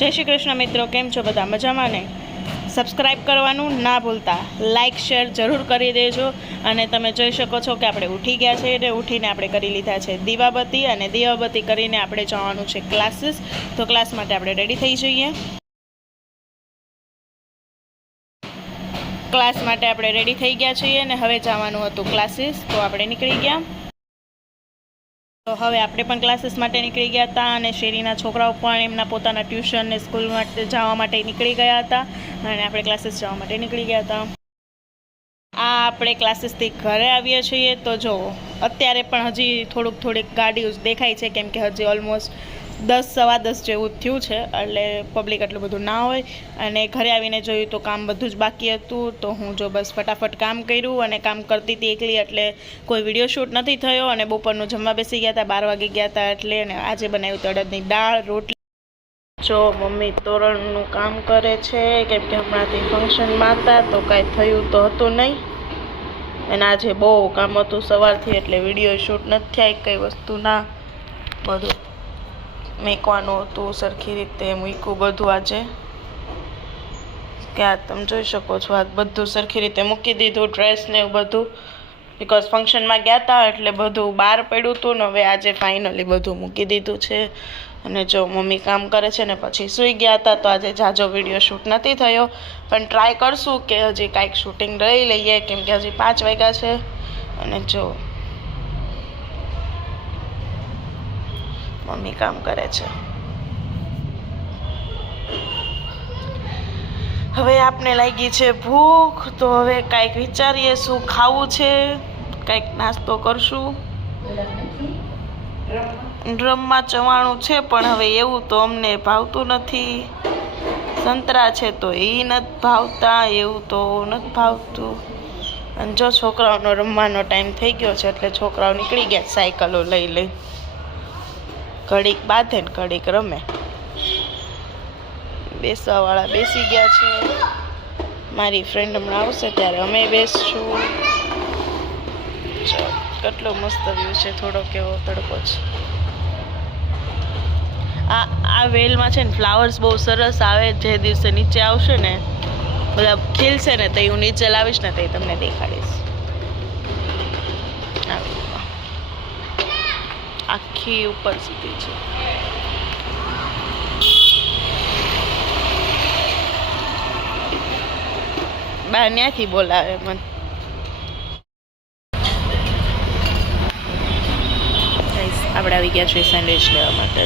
જય શ્રી કૃષ્ણ મિત્રો, કેમ છો બધા? મજામાં ને? સબસ્ક્રાઈબ કરવાનું ના ભૂલતા, લાઇક શેર જરૂર કરી દેજો. અને તમે જોઈ શકો છો કે આપણે ઉઠી ગયા છે અને ઉઠીને આપણે કરી લીધા છે દીવાબત્તી, અને દીવાબત્તી કરીને આપણે જવાનું છે ક્લાસીસ. તો ક્લાસ માટે આપણે રેડી થઈ જઈએ. ક્લાસ માટે આપણે રેડી થઈ ગયા છીએ અને હવે જવાનું હતું ક્લાસીસ, તો આપણે નીકળી ગયા. તો હવે આપણે પણ ક્લાસીસ માટે નીકળી ગયા હતા અને શેરીના છોકરાઓ પણ એમના પોતાના ટ્યુશન ને સ્કૂલ માટે જવા માટે નીકળી ગયા હતા અને આપણે ક્લાસીસ જવા માટે નીકળી ગયા હતા. આ આપણે ક્લાસીસથી ઘરે આવીએ છીએ તો જો અત્યારે પણ હજી થોડીક ગાડીઓ દેખાય છે, કેમ કે હજી ઓલમોસ્ટ 10 સવા 10 જેવું થયું છે, એટલે પબ્લિક એટલું બધું ના હોય. અને ઘરે આવીને જોયું તો કામ બધું જ બાકી હતું, તો હું જો બસ ફટાફટ કામ કર્યું અને કામ કરતી હતી એકલી, એટલે કોઈ વિડીયો શૂટ નથી થયો. અને બપોરનું જમવા બેસી ગયા હતા, 12 વાગી ગયા હતા એટલે. અને આજે બનાવ્યું હતું અડદની દાળ, રોટલી. જો મમ્મી તોરણનું કામ કરે છે, કેમ કે હમણાંથી ફંક્શનમાં હતા તો કાંઈ થયું તો હતું નહીં. અને આજે બહુ કામ હતું સવારથી, એટલે વિડીયો શૂટ નથી થયા. કઈ વસ્તુ ના બધું મેકવાનું હતું, સરખી રીતે મૂક્યું બધું આજે. કે તમે જોઈ શકો છો, આ બધું સરખી રીતે મૂકી દીધું, ડ્રેસ ને એવું બધું, બિકોઝ ફંક્શનમાં ગયા હતા એટલે બધું બહાર પડ્યું હતું ને હવે આજે ફાઇનલી બધું મૂકી દીધું છે. અને જો મમ્મી કામ કરે છે ને પછી સૂઈ ગયા હતા, તો આજે જાજો વિડીયો શૂટ નથી થયો, પણ ટ્રાય કરશું કે હજી કાંઈક શૂટિંગ લઈ લઈએ, કેમ કે હજી 5 વાગ્યા છે. અને જો મમ્મી કામ કરે છે. હવે આપને લાગી છે ભૂખ, તો હવે કાંઈક વિચારીએ શું ખાવું છે, કાંઈક નાસ્તો કરશું. ડ્રમમાં ચવાણું છે પણ હવે એવું તો અમને ભાવતું નથી. સંતરા છે તો એ નથી ભાવતા, એવું તો નથી ભાવતું. અને જો છોકરાઓનો રમવાનો ટાઈમ થઈ ગયો છે એટલે છોકરાઓ નીકળી ગયા સાયકલો લઈ. ઘડીક બાંધે ને ઘડીક રમે. બેસવાવાળા બેસી ગયા છે. મારી ફ્રેન્ડ હમણાં આવશે ત્યારે અમે બેસશું. કેટલો મસ્ત વ્યૂ છે, થોડો કેવો તડકો છે. આ વેલમાં છે ને ફ્લાવર્સ બહુ સરસ આવે. જે દિવસે નીચે આવશે ને બધા ખીલશે ને, તો હું નીચે લાવીશ ને તો તમને દેખાડીશ. આખી ઉપર સુધી છે. બા ત્યાંથી બોલાવે મને. આપણે આવી ગયા છીએ સેન્ડવિચ લેવા માટે.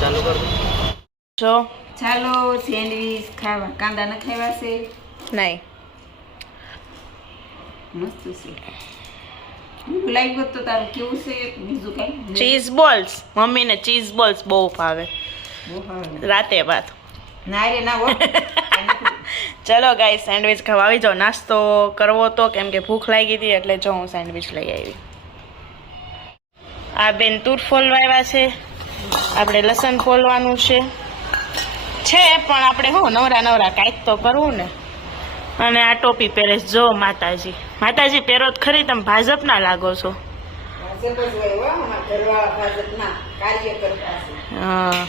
ચાલુ કર જો. ચાલો સેન્ડવિચ ખાવા. કાંદા ન ખાવા છે? નહીં, મસ્ત છે. લાગ્યું તો તારું કેવું છે? બીજું કઈ? Cheese balls. મમ્મીને ચીઝ બોલ્સ બહુ ભાવે. રાતે ભાત ના રે ના હો. ચલો ગાઈ, સેન્ડવિચ ખાવા આવી જાઓ. નાસ્તો કરવો તો, કેમ કે ભૂખ લાગી હતી એટલે જો હું સેન્ડવિચ લઈ આવી. આ બેન તુર ફોલવા આવ્યા છે, આપણે લસણ ફોલવાનું છે પણ આપણે હું નવરા કાંઈક તો કરવું ને. અને આ ટોપી પહેરે જો માતાજી પહેરો જ ખરી. તમે ભાજપના લાગો છો. હા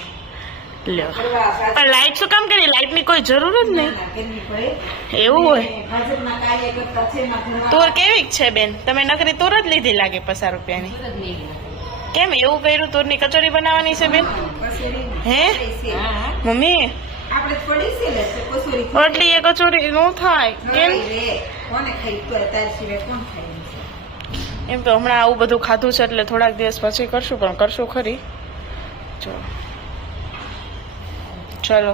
લ્યો. પણ લાઈટ શું કામ કરી? લાઈટ ની કોઈ જરૂર જ નહીં. એવું હોય? તુર કેવી છે બેન? તમે નકરી તુર જ લીધી લાગે 50 રૂપિયાની. કેમ એવું કર્યું? તુરની કચોરી બનાવવાની છે બેન? હે મમ્મી? એટલી એ કચોરી નો થાય કેમ? એમ તો હમણાં આવું બધું ખાધું છે એટલે થોડાક દિવસ પછી કરશું, પણ કરશું ખરી. ચલો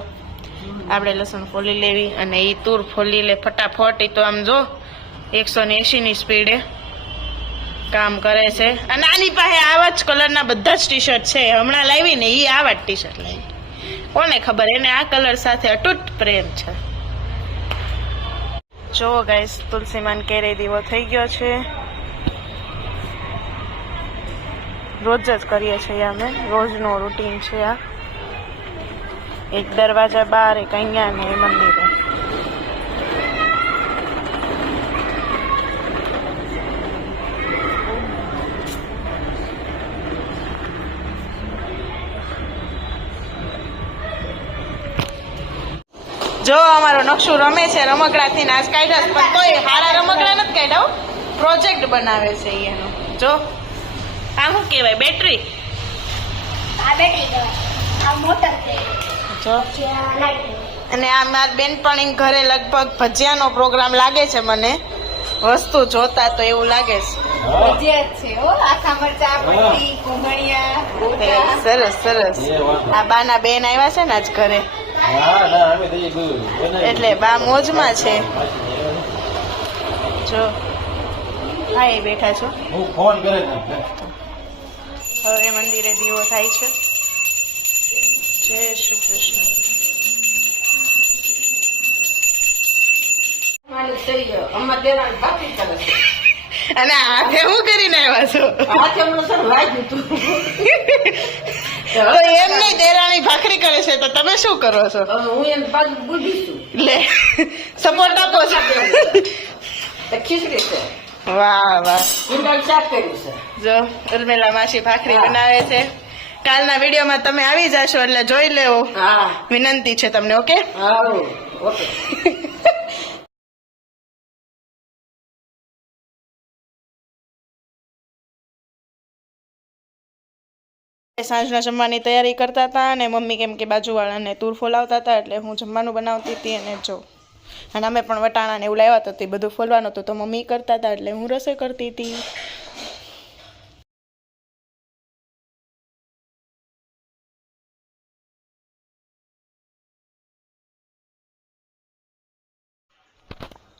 આપણે લસણ ફોલી લેવી અને એ તુર ફોલી લે ફટાફટ. એ તો આમ જો 180 સ્પીડે કામ કરે છે. અને આની પાસે આવા જ કલરના બધા જ ટી શર્ટ છે. હમણાં લાવી ને એ આવા જ ટી શર્ટ લાવી. કોને ખબર, એને આ કલર સાથે અતૂટ પ્રેમ છે. જો ગાઈસ, તુલસીમાન કેરી દીવો થઈ ગયો છે. રોજ જ કરીએ છીએ અમે, રોજનો રૂટીન છે આ. એક દરવાજા બહાર, એક અહીંયા ને મંદિરે. જો અમારો નકશો રમે છે રમકડાથી ને આજ કાઢ્યા પણ તોય હારા રમકડા નથી કાઢ્યા પ્રોજેક્ટ બનાવે છે ઈ એનો જો આ શું કહેવાય બેટરી જો અને આ મારી બેનપણી ઘરે લગભગ ભજીયાનો પ્રોગ્રામ લાગે છે મને વસ્તુ જોતા તો એવું લાગે છે સરસ સરસ આ બાના બેન આવ્યા છે ને આજ ઘરે એટલે બા મોજમાં છે જો હા એ બેઠા છો હવે મંદિરે દીવો થાય છે જય શ્રી કૃષ્ણ અને હાથે હું કરીને આવ્યા છો તો એમ નહીં દેરાણી ભાખરી કરે છે તો તમે શું કરો છો લે સપોર્ટ આપો છો ખીચડી છે વાહ વાહ શાક કર્યું છે જો ઉર્મિલા માસી ભાખરી બનાવે છે કાલના વિડીયોમાં તમે આવી જશો એટલે જોઈ લેવો વિનંતી છે તમને ઓકે ઓકે સાંજના જમવાની તૈયારી કરતા હતા અને મમ્મી કેમ કે બાજુવાળાને તૂર ફોલાવતા હતા એટલે હું જમવાનું બનાવતી હતી અને જો અને અમે પણ વટાણા ને એવું લાવ્યા હતા તે બધું ફોલવાનું હતું તો મમ્મી કરતા હતા એટલે હું રસોઈ કરતી હતી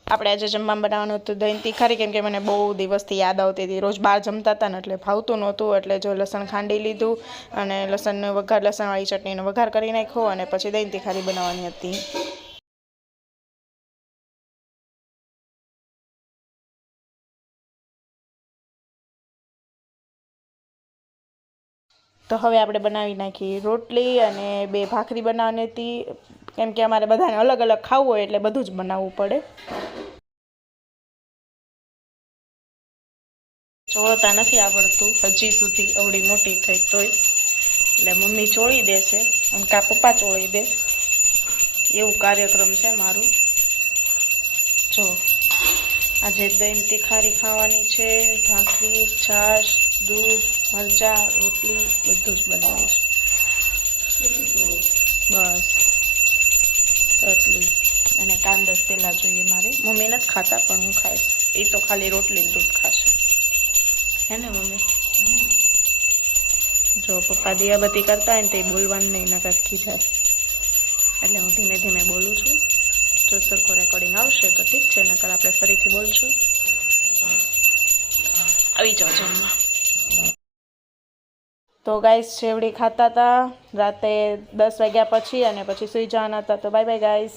આપણે આજે જમવાનું બનાવવાનું હતું દહીં તીખારી કેમ કે મને બહુ દિવસથી યાદ આવતી હતી રોજ બહાર જમતા હતા ને એટલે ભાવતું નહોતું એટલે જો લસણ ખાંડી લીધું અને લસણનો વઘાર લસણવાળી ચટણીનો વઘાર કરી નાખ્યો અને પછી દહીં તીખારી બનાવવાની હતી તો હવે આપણે બનાવી નાખી રોટલી અને 2 ભાખરી બનાવવાની હતી કેમ કે અમારે બધાને અલગ અલગ ખાવું હોય એટલે બધું જ બનાવવું પડે ચોળતા નથી આવડતું હજી સુધી અવડી મોટી થઈ તોય એટલે મમ્મી ચોળી દેશે અને કા પપ્પા ચોળી દે એવું કાર્યક્રમ છે મારું જો આજે દહીં તીખારી ખાવાની છે ભાખરી છાશ દૂધ મરચાં રોટલી બધું જ બનાવ્યું છે બસ એટલી અને કાંદસ પહેલાં જોઈએ મારે મમ્મી નથી ખાતા પણ હું ખાઈશ એ તો ખાલી રોટલી દૂધ ખાશે હે ને મમ્મી જો પપ્પા દિયાબત્તી કરતા હોય ને તો એ બોલવાનું નહીં નકર ખીજાય એટલે હું ધીમે ધીમે બોલું છું જો સરખો રેકોર્ડિંગ આવશે તો ઠીક છે નકર આપણે ફરીથી બોલશું આવી જાઓ જમવા તો ગાઈસ શેવડી ખાતા હતા રાતે 10 વાગ્યા પછી અને પછી સૂઈ જવાના હતા તો બાય બાય ગાઈસ